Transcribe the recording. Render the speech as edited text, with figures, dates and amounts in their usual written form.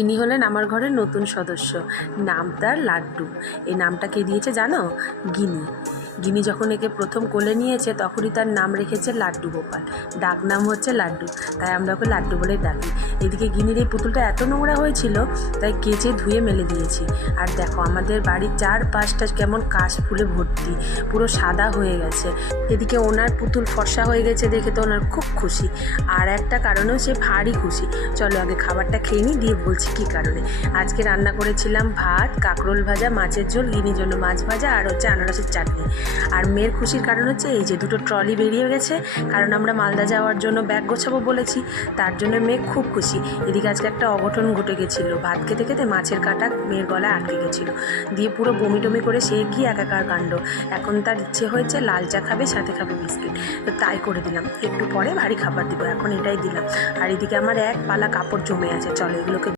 ইনি হলেন আমার ঘরের নতুন সদস্য, নাম তার লাড্ডু। এই নামটা কে দিয়েছে জানো? গিনি। গিনি যখন একে প্রথম কোলে নিয়েছে তখনই তার নাম রেখেছে লাড্ডু গোপাল, ডাক নাম হচ্ছে লাড্ডু, তাই আমরা ওকে লাড্ডু বলেই ডাকি। এদিকে গিনির এই পুতুলটা এত নোংরা হয়েছিল তাই কেচে ধুয়ে মেলে দিয়েছি। আর দেখো আমাদের বাড়ির চারপাশটা কেমন কাশ ফুলে ভর্তি, পুরো সাদা হয়ে গেছে। এদিকে ওনার পুতুল ফর্সা হয়ে গেছে দেখে তো ওনার খুব খুশি, আর একটা কারণেও সে ভারী খুশি। চলো আগে খাবারটা খেয়ে নিই, দিয়ে বলছি কী কারণে। আজকে রান্না করেছিলাম ভাত, কাঁকরোল ভাজা, মাছের ঝোল, গিনির জন্য মাছ ভাজা, আর হচ্ছে আনারসের চাটনি। আর মেয়ের খুশির কারণ হচ্ছে এই যে দুটো ট্রলি বেরিয়ে গেছে, কারণ আমরা মালদা যাওয়ার জন্য ব্যাগ গোছাবো বলেছি, তার জন্য মেয়ে খুব খুশি। এদিকে আজকে একটা অঘটন ঘটে গেছিলো, ভাত খেতে খেতে মাছের কাঁটা মেয়ের গলায় আটকে গেছিলো, দিয়ে পুরো বমি টমি করে সে কি একাকার কাণ্ড। এখন তার ইচ্ছে হয়েছে লাল চা খাবে, সাথে খাবে বিস্কিট, তো তাই করে দিলাম। একটু পরে ভারী খাবার দিব, এখন এটাই দিলাম। আর এদিকে আমার এক পালা কাপড় জমে আছে, চলো এগুলোকে